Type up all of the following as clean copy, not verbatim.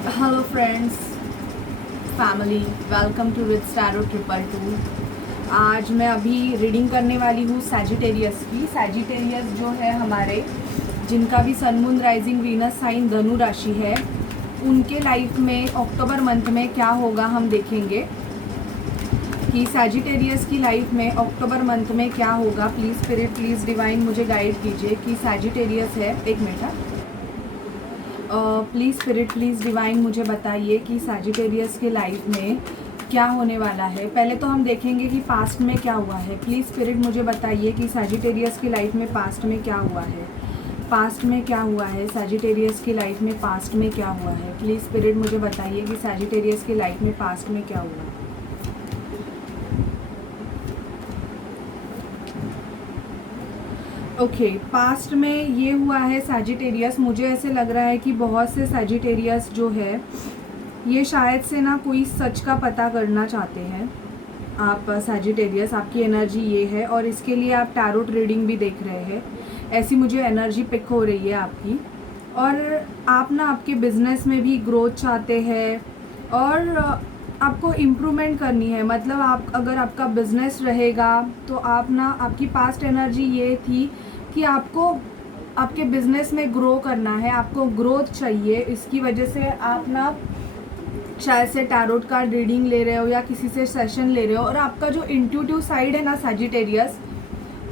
Hello friends, family, welcome to Rich Tarot 222। आज मैं अभी रीडिंग करने वाली हूँ सैजिटेरियस की। सैजिटेरियस जो है हमारे, जिनका भी sun moon rising Venus sign धनु राशि है, उनके लाइफ में अक्टूबर मंथ में क्या होगा हम देखेंगे कि सैजिटेरियस की लाइफ में अक्टूबर मंथ में क्या होगा। प्लीज़ स्पिरिट, प्लीज़ डिवाइन मुझे गाइड कीजिए कि सैजिटेरियस है। एक minute, please spirit, please divine मुझे बताइए कि सैजिटेरियस के लाइफ में क्या होने वाला है। पहले तो हम देखेंगे कि पास्ट में क्या हुआ है। प्लीज़ स्पिरिट मुझे बताइए कि सैजिटेरियस की लाइफ में पास्ट में क्या हुआ है। पास्ट में क्या हुआ है सैजिटेरियस की लाइफ में, पास्ट में क्या हुआ है। प्लीज़ स्पिरिट मुझे बताइए कि सैजिटेरियस की लाइफ में पास्ट में क्या हुआ है। ओके, पास्ट में ये हुआ है सैजिटेरियस। मुझे ऐसे लग रहा है कि बहुत से सैजिटेरियस जो है ये शायद से ना कोई सच का पता करना चाहते हैं। आप सैजिटेरियस, आपकी एनर्जी ये है और इसके लिए आप टैरोट रीडिंग भी देख रहे हैं। ऐसी मुझे एनर्जी पिक हो रही है आपकी। और आप ना आपके बिजनेस में भी ग्रोथ चाहते हैं और आपको इम्प्रूवमेंट करनी है। मतलब आप, अगर आपका बिजनेस रहेगा तो आप ना, आपकी पास्ट एनर्जी ये थी कि आपको आपके बिजनेस में ग्रो करना है, आपको ग्रोथ चाहिए। इसकी वजह से आप ना शायद से टैरोट कार्ड रीडिंग ले रहे हो या किसी से सेशन ले रहे हो। और आपका जो इंट्यूटिव साइड है ना सैजिटेरियस,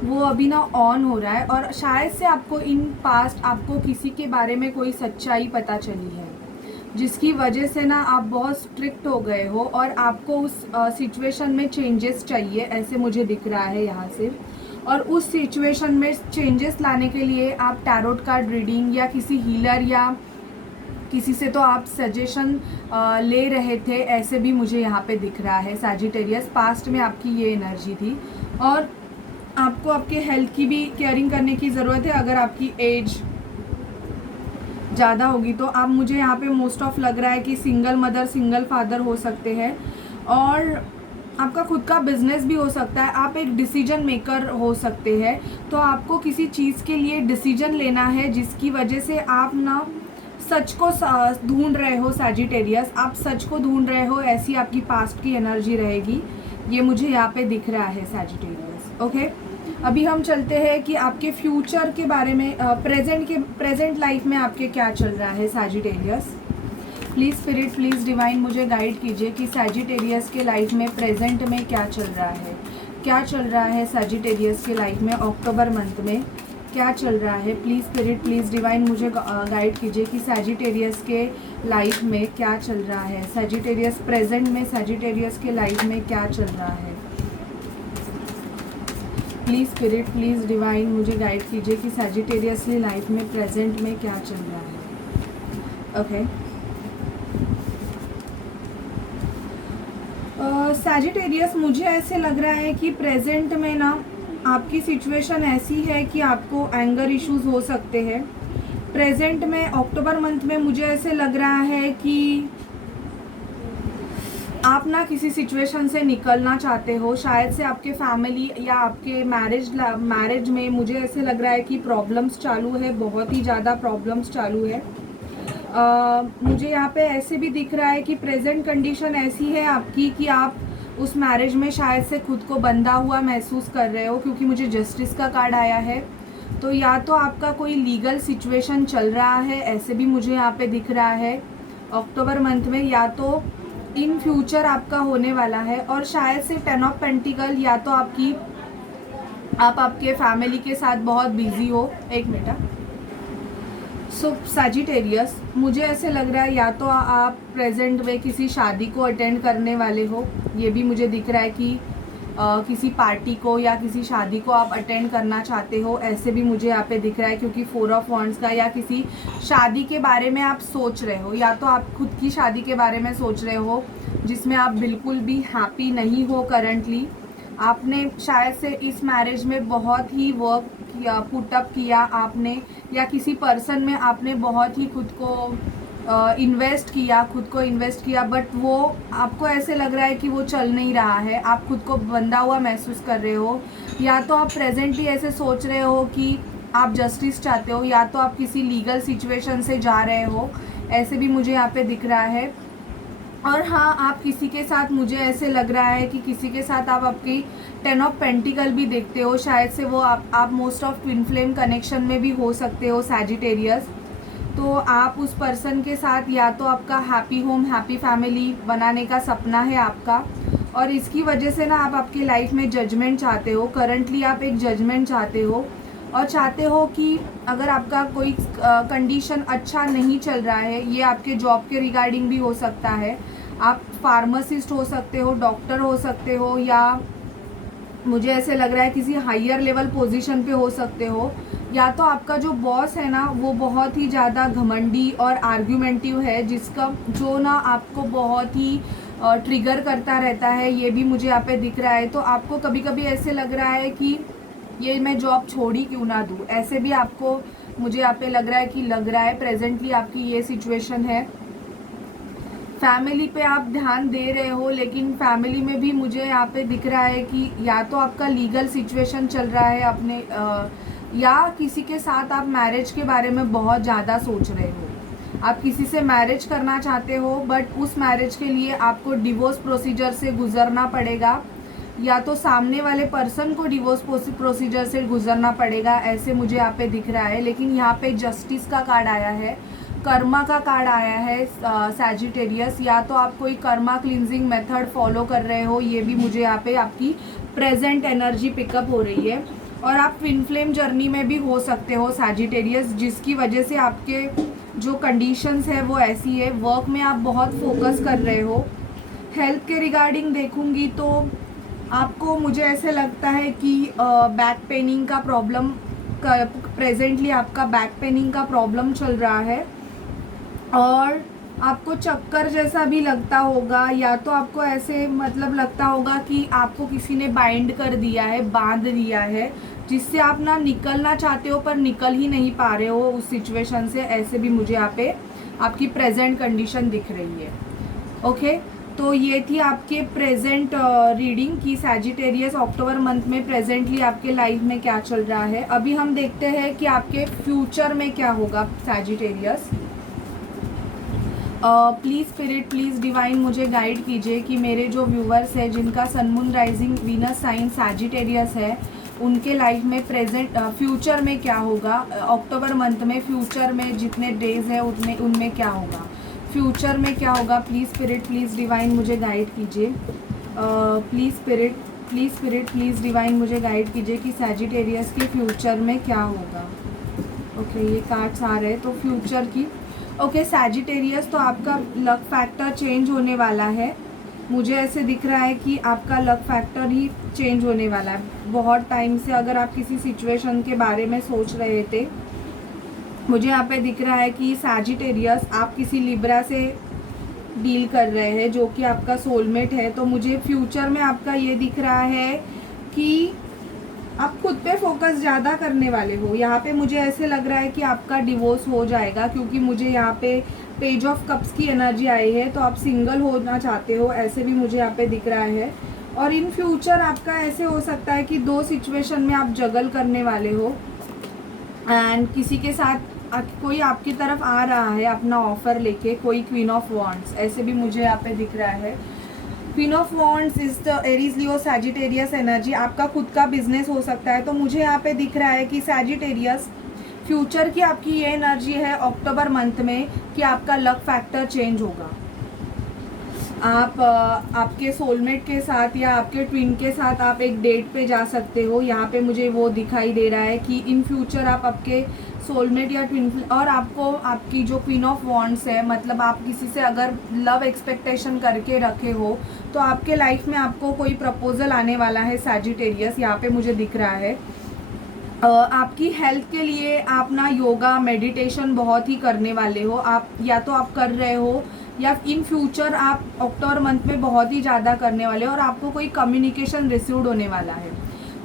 वो अभी ना ऑन हो रहा है। और शायद से आपको इन पास्ट आपको किसी के बारे में कोई सच्चाई पता चली है, जिसकी वजह से ना आप बहुत स्ट्रिक्ट हो गए हो और आपको उस सिचुएशन में चेंजेस चाहिए, ऐसे मुझे दिख रहा है यहाँ से। और उस सिचुएशन में चेंजेस लाने के लिए आप टैरोट कार्ड रीडिंग या किसी हीलर या किसी से तो आप सजेशन ले रहे थे, ऐसे भी मुझे यहाँ पे दिख रहा है सैजिटेरियस। पास्ट में आपकी ये एनर्जी थी और आपको आपके हेल्थ की भी केयरिंग करने की ज़रूरत है। अगर आपकी एज ज़्यादा होगी तो आप, मुझे यहाँ पे मोस्ट ऑफ लग रहा है कि सिंगल मदर सिंगल फादर हो सकते हैं और आपका खुद का बिजनेस भी हो सकता है। आप एक डिसीजन मेकर हो सकते हैं। तो आपको किसी चीज़ के लिए डिसीजन लेना है, जिसकी वजह से आप ना सच को ढूंढ रहे हो सैजिटेरियस, आप सच को ढूंढ रहे हो। ऐसी आपकी पास्ट की एनर्जी रहेगी, ये मुझे यहाँ पे दिख रहा है सैजिटेरियस। ओके, अभी हम चलते हैं कि आपके फ्यूचर के बारे में, प्रेजेंट लाइफ में आपके क्या चल रहा है Sagittarius. Please spirit, please divine मुझे गाइड कीजिए कि सैजिटेरियस के लाइफ में प्रेजेंट में क्या चल रहा है। क्या चल रहा है सैजिटेरियस के लाइफ में अक्टूबर मंथ में, क्या चल रहा है। प्लीज़ स्पिरिट, प्लीज़ डिवाइन मुझे गाइड कीजिए कि सैजिटेरियस के लाइफ में क्या चल रहा है। सैजिटेरियस प्रेजेंट में, सैजिटेरियस के लाइफ में क्या चल रहा है। प्लीज़ स्पिरिट, प्लीज़ डिवाइन मुझे गाइड कीजिए कि सैजिटेरियस की लाइफ में प्रेजेंट में क्या चल रहा है। ओके, सैजिटेरियस मुझे ऐसे लग रहा है कि प्रेजेंट में ना आपकी सिचुएशन ऐसी है कि आपको एंगर इश्यूज हो सकते हैं। प्रेजेंट में अक्टूबर मंथ में मुझे ऐसे लग रहा है कि आप ना किसी सिचुएशन से निकलना चाहते हो। शायद से आपके फैमिली या आपके मैरिज में मुझे ऐसे लग रहा है कि प्रॉब्लम्स चालू है, बहुत ही ज़्यादा प्रॉब्लम्स चालू है। मुझे यहाँ पे ऐसे भी दिख रहा है कि प्रेजेंट कंडीशन ऐसी है आपकी कि आप उस मैरिज में शायद से खुद को बंधा हुआ महसूस कर रहे हो, क्योंकि मुझे जस्टिस का कार्ड आया है। तो या तो आपका कोई लीगल सिचुएशन चल रहा है, ऐसे भी मुझे यहाँ पे दिख रहा है अक्टूबर मंथ में, या तो इन फ्यूचर आपका होने वाला है। और शायद से 10 ऑफ पेंटिकल, या तो आप आपके फैमिली के साथ बहुत बिजी हो। एक मिनट। सो सैजिटेरियस मुझे ऐसे लग रहा है या तो आप प्रेजेंट में किसी शादी को अटेंड करने वाले हो, ये भी मुझे दिख रहा है कि किसी पार्टी को या किसी शादी को आप अटेंड करना चाहते हो, ऐसे भी मुझे यहाँ पे दिख रहा है। क्योंकि 4 ऑफ वॉन्ड्स का, या किसी शादी के बारे में आप सोच रहे हो, या तो आप खुद की शादी के बारे में सोच रहे हो जिसमें आप बिल्कुल भी हैप्पी नहीं हो करंटली। आपने शायद से इस मैरिज में बहुत ही वर्क किया, पुटअप किया आपने, या किसी पर्सन में आपने बहुत ही खुद को इन्वेस्ट किया, बट वो आपको ऐसे लग रहा है कि वो चल नहीं रहा है, आप खुद को बंधा हुआ महसूस कर रहे हो। या तो आप प्रेजेंटली ऐसे सोच रहे हो कि आप जस्टिस चाहते हो, या तो आप किसी लीगल सिचुएशन से जा रहे हो, ऐसे भी मुझे यहाँ पे दिख रहा है। और हाँ, आप किसी के साथ, मुझे ऐसे लग रहा है कि किसी के साथ आप आपकी 10 ऑफ पेंटिकल भी देखते हो, शायद से वो आप most of twin flame connection में भी हो सकते हो सैजिटेरियस। तो आप उस पर्सन के साथ या तो आपका हैप्पी होम हैप्पी फैमिली बनाने का सपना है आपका, और इसकी वजह से ना आप आपकी लाइफ में जजमेंट चाहते हो। करंटली आप एक जजमेंट चाहते हो और चाहते हो कि अगर आपका कोई कंडीशन अच्छा नहीं चल रहा है, ये आपके जॉब के रिगार्डिंग भी हो सकता है, आप फार्मासिस्ट हो सकते हो, डॉक्टर हो सकते हो, या मुझे ऐसे लग रहा है किसी हायर लेवल पोजीशन पे हो सकते हो, या तो आपका जो बॉस है ना वो बहुत ही ज़्यादा घमंडी और आर्ग्यूमेंटिव है, जिसका जो ना आपको बहुत ही ट्रिगर करता रहता है, ये भी मुझे यहाँ पे दिख रहा है। तो आपको कभी कभी ऐसे लग रहा है कि ये मैं जॉब छोड़ ही क्यों ना दूँ, ऐसे भी आपको मुझे यहाँ पे लग रहा है प्रेजेंटली आपकी ये सिचुएशन है। फैमिली पे आप ध्यान दे रहे हो, लेकिन फैमिली में भी मुझे यहाँ पे दिख रहा है कि या तो आपका लीगल सिचुएशन चल रहा है अपने या किसी के साथ आप मैरिज के बारे में बहुत ज़्यादा सोच रहे हो। आप किसी से मैरिज करना चाहते हो, बट उस मैरिज के लिए आपको डिवोर्स प्रोसीजर से गुजरना पड़ेगा, या तो सामने वाले पर्सन को डिवोर्स प्रोसीजर से गुजरना पड़ेगा, ऐसे मुझे यहाँ पे दिख रहा है। लेकिन यहाँ पे जस्टिस का कार्ड आया है, कर्मा का कार्ड आया है सैजिटेरियस, या तो आप कोई कर्मा क्लिनजिंग मेथड फॉलो कर रहे हो, ये भी मुझे यहाँ पे आपकी प्रेजेंट एनर्जी पिकअप हो रही है। और आप ट्विन फ्लेम जर्नी में भी हो सकते हो सैजिटेरियस, जिसकी वजह से आपके जो कंडीशंस है वो ऐसी है। वर्क में आप बहुत फोकस कर रहे हो। हेल्थ के रिगार्डिंग देखूंगी तो आपको, मुझे ऐसे लगता है कि बैक पेनिंग का प्रॉब्लम, प्रेजेंटली आपका बैक पेनिंग का प्रॉब्लम चल रहा है, और आपको चक्कर जैसा भी लगता होगा, या तो आपको ऐसे मतलब लगता होगा कि आपको किसी ने बाइंड कर दिया है, बांध दिया है, जिससे आप ना निकलना चाहते हो पर निकल ही नहीं पा रहे हो उस सिचुएशन से, ऐसे भी मुझे यहाँ पे आपकी प्रेजेंट कंडीशन दिख रही है। ओके, तो ये थी आपके प्रेजेंट रीडिंग की सैजिटेरियस अक्टूबर मंथ में प्रेजेंटली आपके लाइफ में क्या चल रहा है। अभी हम देखते हैं कि आपके फ्यूचर में क्या होगा Sagittarius. Please spirit, please divine मुझे गाइड कीजिए कि मेरे जो व्यूवर्स हैं जिनका sun moon rising Venus sign Sagittarius है, उनके लाइफ में प्रेजेंट फ्यूचर में क्या होगा। अक्टूबर मंथ में फ्यूचर में जितने डेज है उतने उनमें क्या होगा, फ्यूचर में क्या होगा। प्लीज़ स्पिरिट, प्लीज़ डिवाइन मुझे गाइड कीजिए। Please spirit, please spirit, please divine मुझे गाइड कीजिए कि सैजिटेरियस के फ्यूचर में क्या होगा। ओके, ये कार्ड्स आ रहे हैं तो फ्यूचर की। ओके सैजिटेरियस, तो आपका लक फैक्टर चेंज होने वाला है। मुझे ऐसे दिख रहा है कि आपका लक फैक्टर ही चेंज होने वाला है। बहुत टाइम से अगर आप किसी सिचुएशन के बारे में सोच रहे थे, मुझे यहाँ पे दिख रहा है कि सैजिटेरियस आप किसी लिब्रा से डील कर रहे हैं जो कि आपका सोलमेट है। तो मुझे फ्यूचर में आपका ये दिख रहा है कि आप खुद पे फोकस ज़्यादा करने वाले हो। यहाँ पे मुझे ऐसे लग रहा है कि आपका डिवोर्स हो जाएगा, क्योंकि मुझे यहाँ पे पेज ऑफ कप्स की एनर्जी आई है, तो आप सिंगल होना चाहते हो, ऐसे भी मुझे यहाँ पे दिख रहा है। और इन फ्यूचर आपका ऐसे हो सकता है कि दो सिचुएशन में आप जगल करने वाले हो, एंड किसी के साथ कोई आपकी तरफ आ रहा है अपना ऑफर लेके, कोई क्वीन ऑफ वॉन्ड्स, ऐसे भी मुझे यहाँ पे दिख रहा है। Queen of wands is the Aries Leo Sagittarius energy. आपका खुद का बिजनेस हो सकता है। तो मुझे यहाँ पे दिख रहा है कि सैजिटेरियस फ्यूचर की आपकी ये एनर्जी है अक्टूबर मंथ में कि आपका लक फैक्टर चेंज होगा। आप आपके सोलमेट के साथ या आपके ट्विन के साथ आप एक डेट पे जा सकते हो। यहाँ पे मुझे वो दिखाई दे रहा है कि इन फ्यूचर आप आपके सोलमेट या ट्विन, और आपको आपकी जो क्वीन ऑफ वॉन्ड्स है, मतलब आप किसी से अगर लव एक्सपेक्टेशन करके रखे हो तो आपके लाइफ में आपको कोई प्रपोजल आने वाला है सैजिटेरियस, यहाँ पे मुझे दिख रहा है। आपकी हेल्थ के लिए आप ना योगा मेडिटेशन बहुत ही करने वाले हो। आप या तो आप कर रहे हो या इन फ्यूचर आप अक्टूबर मंथ में बहुत ही ज़्यादा करने वाले हो, और आपको कोई कम्युनिकेशन रिसीव्ड होने वाला है।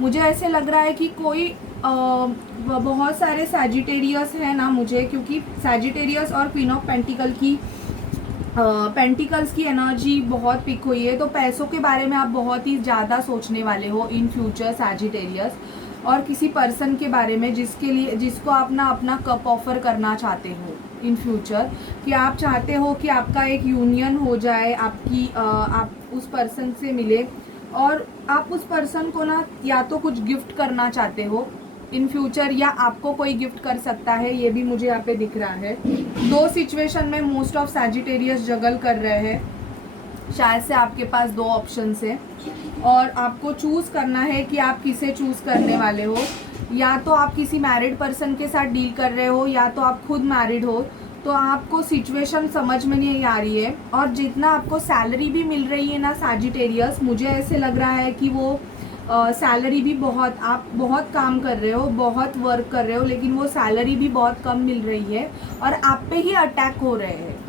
मुझे ऐसे लग रहा है कि कोई बहुत सारे सैजिटेरियस है ना मुझे, क्योंकि सैजिटेरियस और क्वीन ऑफ पेंटिकल की पेंटिकल्स की एनर्जी बहुत पिक हुई है। तो पैसों के बारे में आप बहुत ही ज़्यादा सोचने वाले हो इन फ्यूचर सैजिटेरियस, और किसी पर्सन के बारे में जिसको आप ना अपना कप ऑफर करना चाहते हो इन फ्यूचर, कि आप चाहते हो कि आपका एक यूनियन हो जाए, आप उस पर्सन से मिले और आप उस पर्सन को ना या तो कुछ गिफ्ट करना चाहते हो इन फ्यूचर, या आपको कोई गिफ्ट कर सकता है, ये भी मुझे यहाँ पे दिख रहा है। दो सिचुएशन में मोस्ट ऑफ सैजिटेरियस जगल कर रहे हैं। शायद से आपके पास दो ऑप्शंस है और आपको चूज़ करना है कि आप किसे चूज़ करने वाले हो। या तो आप किसी मैरिड पर्सन के साथ डील कर रहे हो, या तो आप खुद मैरिड हो। तो आपको सिचुएशन समझ में नहीं आ रही है, और जितना आपको सैलरी भी मिल रही है ना सैजिटेरियस, मुझे ऐसे लग रहा है कि वो सैलरी भी बहुत, आप बहुत काम कर रहे हो, बहुत वर्क कर रहे हो, लेकिन वो सैलरी भी बहुत कम मिल रही है और आप पे ही अटैक हो रहे हैं।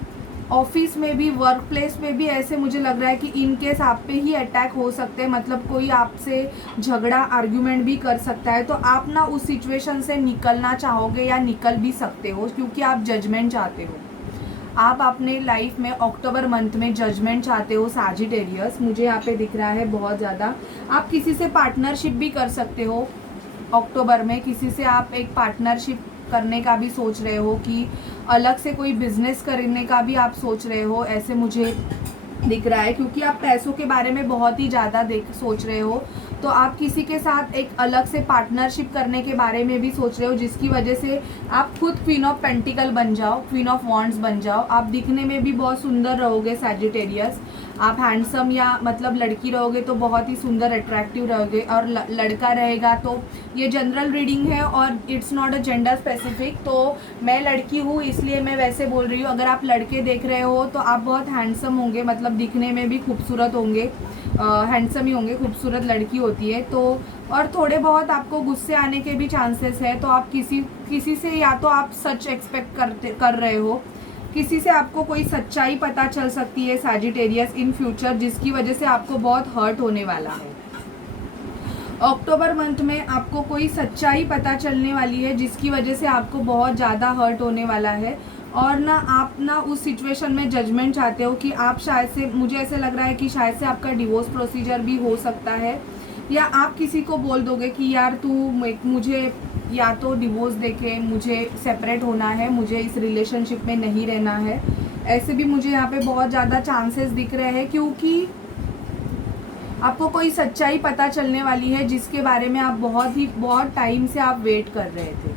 ऑफिस में भी, वर्क प्लेस में भी ऐसे मुझे लग रहा है कि इन केस आप पे ही अटैक हो सकते हैं, मतलब कोई आपसे झगड़ा आर्ग्यूमेंट भी कर सकता है। तो आप ना उस सिचुएशन से निकलना चाहोगे या निकल भी सकते हो, क्योंकि आप जजमेंट चाहते हो। आप अपने लाइफ में अक्टूबर मंथ में जजमेंट चाहते हो सैजिटेरियस, मुझे यहाँ पे दिख रहा है बहुत ज़्यादा। आप किसी से पार्टनरशिप भी कर सकते हो अक्टूबर में, किसी से आप एक पार्टनरशिप करने का भी सोच रहे हो, कि अलग से कोई बिजनेस करने का भी आप सोच रहे हो, ऐसे मुझे दिख रहा है। क्योंकि आप पैसों के बारे में बहुत ही ज़्यादा सोच रहे हो, तो आप किसी के साथ एक अलग से पार्टनरशिप करने के बारे में भी सोच रहे हो, जिसकी वजह से आप खुद क्वीन ऑफ पेंटिकल बन जाओ, क्वीन ऑफ वॉन्ड्स बन जाओ। आप दिखने में भी बहुत सुंदर रहोगे सैजिटेरियस, आप हैंडसम या मतलब लड़की रहोगे तो बहुत ही सुंदर अट्रैक्टिव रहोगे, और लड़का रहेगा तो ये जनरल रीडिंग है और it's not a gender specific. तो मैं लड़की हूँ इसलिए मैं वैसे बोल रही हूँ। अगर आप लड़के देख रहे हो तो आप बहुत हैंडसम होंगे, मतलब दिखने में भी खूबसूरत होंगे, हैंडसम ही होंगे, खूबसूरत लड़की होती है तो। और थोड़े बहुत आपको गुस्से आने के भी चांसेस है, तो आप किसी से या तो आप सच एक्सपेक्ट कर रहे हो, किसी से आपको कोई सच्चाई पता चल सकती है सैजिटेरियस इन फ्यूचर, जिसकी वजह से आपको बहुत हर्ट होने वाला है। अक्टूबर मंथ में आपको कोई सच्चाई पता चलने वाली है, जिसकी वजह से आपको बहुत ज़्यादा हर्ट होने वाला है। और ना आप ना उस सिचुएशन में जजमेंट चाहते हो कि आप शायद से, मुझे ऐसे लग रहा है कि शायद से आपका डिवोर्स प्रोसीजर भी हो सकता है, या आप किसी को बोल दोगे कि यार तू मुझे या तो डिवोर्स देके मुझे सेपरेट होना है, मुझे इस रिलेशनशिप में नहीं रहना है। ऐसे भी मुझे यहाँ पे बहुत ज़्यादा चांसेस दिख रहे हैं, क्योंकि आपको कोई सच्चाई पता चलने वाली है जिसके बारे में आप बहुत टाइम से आप वेट कर रहे थे।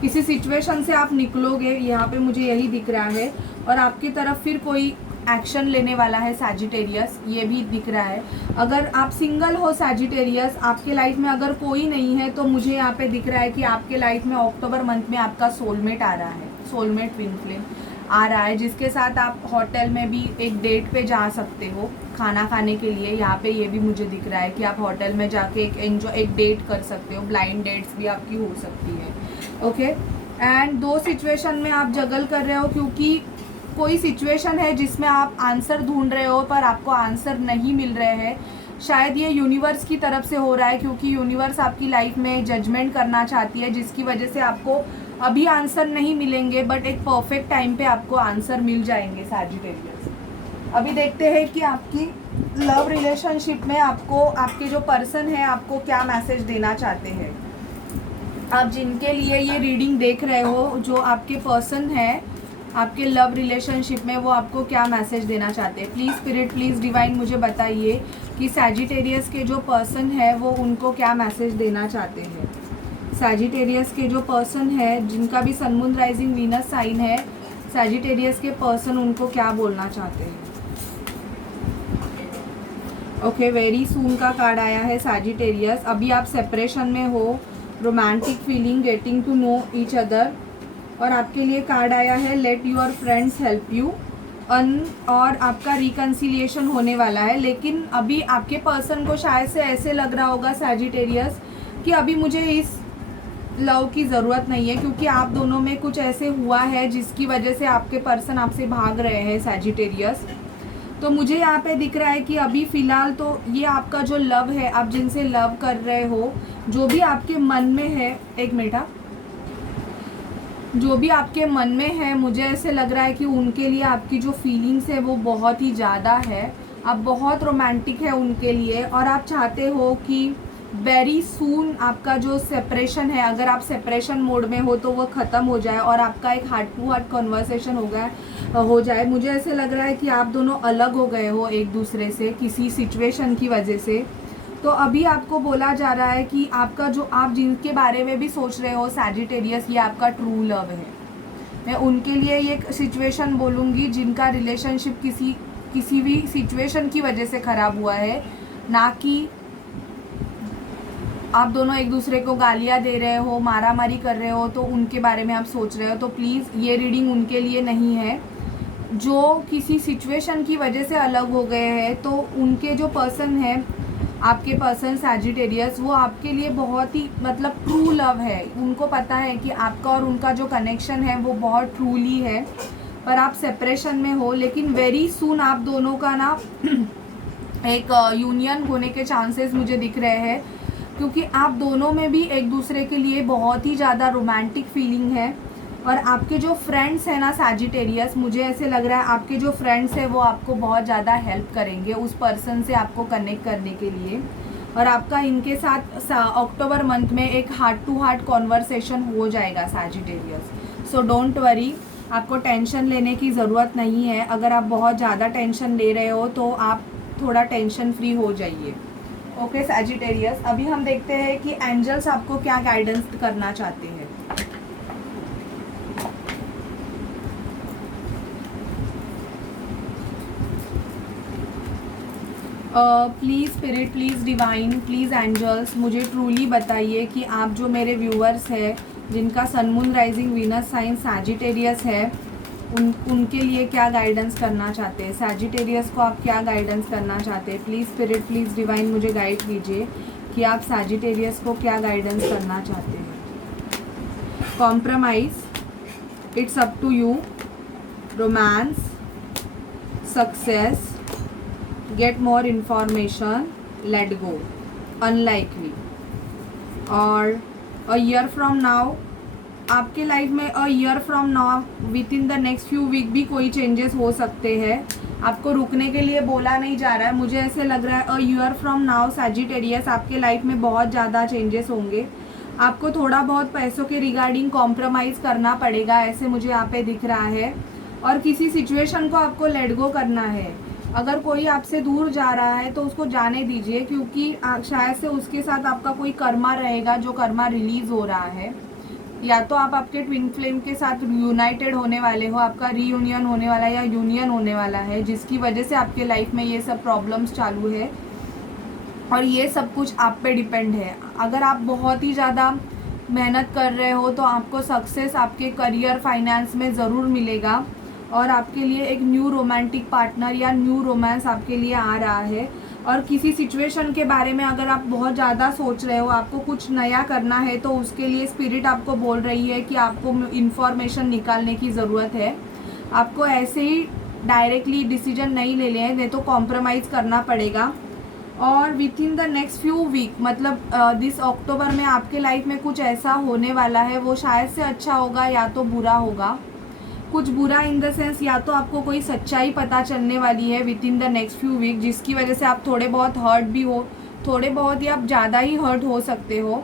किसी सिचुएशन से आप निकलोगे, यहाँ पे मुझे यही दिख रहा है, और आपकी तरफ फिर कोई एक्शन लेने वाला है सैजिटेरियस, ये भी दिख रहा है। अगर आप सिंगल हो सैजिटेरियस, आपके लाइफ में अगर कोई नहीं है, तो मुझे यहाँ पे दिख रहा है कि आपके लाइफ में अक्टूबर मंथ में आपका सोलमेट आ रहा है, सोलमेट ट्विन फ्लेम आ रहा है, जिसके साथ आप होटल में भी एक डेट पे जा सकते हो खाना खाने के लिए। यहाँ पे ये भी मुझे दिख रहा है कि आप होटल में जाके एक डेट कर सकते हो, ब्लाइंड डेट्स भी आपकी हो सकती है। ओके, एंड दो सिचुएशन में आप जगल कर रहे हो, क्योंकि कोई सिचुएशन है जिसमें आप आंसर ढूंढ रहे हो पर आपको आंसर नहीं मिल रहे हैं। शायद ये यूनिवर्स की तरफ से हो रहा है, क्योंकि यूनिवर्स आपकी लाइफ में जजमेंट करना चाहती है, जिसकी वजह से आपको अभी आंसर नहीं मिलेंगे, बट एक परफेक्ट टाइम पे आपको आंसर मिल जाएंगे सैजिटेरियस। अभी देखते हैं कि आपकी लव रिलेशनशिप में आपको, आपके जो पर्सन है आपको क्या मैसेज देना चाहते हैं। आप जिनके लिए ये रीडिंग देख रहे हो, जो आपके पर्सन है आपके लव रिलेशनशिप में, वो आपको क्या मैसेज देना चाहते हैं। प्लीज़ स्पिरिट, प्लीज़ डिवाइन, मुझे बताइए कि सैजिटेरियस के जो पर्सन है वो उनको क्या मैसेज देना चाहते हैं। सैजिटेरियस के जो पर्सन है, जिनका भी sun moon rising Venus sign है, सैजिटेरियस के पर्सन उनको क्या बोलना चाहते हैं। ओके, वेरी सून का कार्ड आया है सैजिटेरियस। अभी आप सेपरेशन में हो, romantic feeling, getting to know each other, और आपके लिए कार्ड आया है let your friends help you, और आपका रिकन्सिलिएशन होने वाला है। लेकिन अभी आपके पर्सन को शायद से ऐसे लग रहा होगा सैजिटेरियस कि अभी मुझे इस लव की ज़रूरत नहीं है, क्योंकि आप दोनों में कुछ ऐसे हुआ है जिसकी वजह से आपके पर्सन आपसे भाग रहे हैं सैजिटेरियस। तो मुझे यहाँ पे दिख रहा है कि अभी फ़िलहाल तो ये आपका जो लव है, आप जिनसे लव कर रहे हो, जो भी आपके मन में है, एक मिनट, जो भी आपके मन में है, मुझे ऐसे लग रहा है कि उनके लिए आपकी जो फीलिंग्स है वो बहुत ही ज़्यादा है। आप बहुत रोमांटिक है उनके लिए, और आप चाहते हो कि वेरी सून आपका जो सेपरेशन है, अगर आप सेपरेशन मोड में हो तो वो ख़त्म हो जाए और आपका एक हार्ट टू हार्ट कन्वर्सेशन हो जाए। मुझे ऐसे लग रहा है कि आप दोनों अलग हो गए हो एक दूसरे से किसी सिचुएशन की वजह से। तो अभी आपको बोला जा रहा है कि आपका जो आप जिनके बारे में भी सोच रहे हो सैजिटेरियस, ये आपका ट्रू लव है। मैं उनके लिए ये सिचुएशन बोलूँगी जिनका रिलेशनशिप किसी भी सिचुएशन की वजह से ख़राब हुआ है, ना कि आप दोनों एक दूसरे को गालियाँ दे रहे हो, मारामारी कर रहे हो, तो उनके बारे में आप सोच रहे हो। तो प्लीज़ ये रीडिंग उनके लिए नहीं है जो किसी सिचुएशन की वजह से अलग हो गए हैं। तो उनके जो पर्सन है, आपके पर्सन सैजिटेरियस, वो आपके लिए बहुत ही मतलब ट्रू लव है। उनको पता है कि आपका और उनका जो कनेक्शन है वो बहुत ट्रूली है, पर आप सेपरेशन में हो। लेकिन वेरी सून आप दोनों का ना एक यूनियन होने के चांसेस मुझे दिख रहे हैं, क्योंकि आप दोनों में भी एक दूसरे के लिए बहुत ही ज़्यादा रोमांटिक फीलिंग है। और आपके जो फ्रेंड्स हैं ना सैजिटेरियस, मुझे ऐसे लग रहा है आपके जो फ्रेंड्स हैं वो आपको बहुत ज़्यादा हेल्प करेंगे उस पर्सन से आपको कनेक्ट करने के लिए। और आपका इनके साथ अक्टूबर मंथ में एक हार्ट टू हार्ट कॉन्वर्सेशन हो जाएगा सैजिटेरियस। सो डोंट वरी, आपको टेंशन लेने की ज़रूरत नहीं है। अगर आप बहुत ज़्यादा टेंशन ले रहे हो तो आप थोड़ा टेंशन फ्री हो जाइए। ओके सैजिटेरियस, अभी हम देखते हैं कि एंजल्स आपको क्या गाइडेंस करना चाहते हैं। Please spirit, please divine, please angels, मुझे ट्रूली बताइए कि आप जो मेरे व्यूअर्स हैं जिनका sun moon rising Venus sign Sagittarius है, उनके लिए क्या गाइडेंस करना चाहते हैं। सैजिटेरियस को आप क्या गाइडेंस करना चाहते हैं। प्लीज़ स्पिरिट, प्लीज़ डिवाइन, मुझे गाइड कीजिए कि आप सैजिटेरियस को क्या गाइडेंस करना चाहते हैं। Compromise, it's up to you, romance, success, get more information, let go, unlikely. और अ ईयर फ्रॉम नाउ, आपके लाइफ में a year from now within the next few week भी कोई चेंजेस हो सकते हैं। आपको रुकने के लिए बोला नहीं जा रहा है। मुझे ऐसे लग रहा है अ ईयर फ्रॉम नाउ सैजिटेरियस आपके लाइफ में बहुत ज़्यादा चेंजेस होंगे। आपको थोड़ा बहुत पैसों के रिगार्डिंग कॉम्प्रोमाइज़ करना पड़ेगा, ऐसे मुझे यहाँ पे दिख रहा है। और किसी सिचुएशन को आपको लेट गो करना है। अगर कोई आपसे दूर जा रहा है तो उसको जाने दीजिए, क्योंकि शायद से उसके साथ आपका कोई कर्मा रहेगा जो कर्मा रिलीज़ हो रहा है। या तो आप आपके ट्विन फ्लेम के साथ यूनाइटेड होने वाले हो, आपका रीयूनियन होने वाला है या यूनियन होने वाला है, जिसकी वजह से आपके लाइफ में ये सब प्रॉब्लम्स चालू है। और ये सब कुछ आप पे डिपेंड है। अगर आप बहुत ही ज़्यादा मेहनत कर रहे हो तो आपको सक्सेस आपके करियर, फाइनेंस में ज़रूर मिलेगा। और आपके लिए एक न्यू रोमांटिक पार्टनर या न्यू रोमांस आपके लिए आ रहा है। और किसी सिचुएशन के बारे में अगर आप बहुत ज़्यादा सोच रहे हो, आपको कुछ नया करना है, तो उसके लिए स्पिरिट आपको बोल रही है कि आपको इन्फॉर्मेशन निकालने की ज़रूरत है। आपको ऐसे ही डायरेक्टली डिसीजन नहीं ले लें, नहीं तो कॉम्प्रोमाइज़ करना पड़ेगा। और within the next few week, मतलब दिस अक्टूबर में आपके लाइफ में कुछ ऐसा होने वाला है, वो शायद से अच्छा होगा या तो बुरा होगा। कुछ बुरा इन द सेंस, या तो आपको कोई सच्चाई पता चलने वाली है within the next few week, जिसकी वजह से आप थोड़े बहुत हर्ट भी हो, थोड़े बहुत या आप ज़्यादा ही हर्ट हो सकते हो।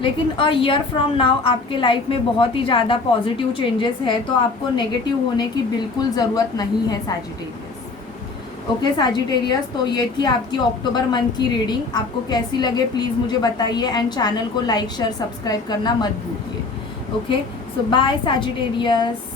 लेकिन अ ईयर फ्रॉम नाउ आपके लाइफ में बहुत ही ज़्यादा पॉजिटिव चेंजेस है, तो आपको नेगेटिव होने की बिल्कुल ज़रूरत नहीं है सैजिटेरियस। ओके सैजिटेरियस, तो ये थी आपकी अक्टूबर मंथ की रीडिंग। आपको कैसी लगे प्लीज़ मुझे बताइए, एंड चैनल को लाइक, शेयर, सब्सक्राइब करना मत भूलिए। ओके, सो बाय सैजिटेरियस।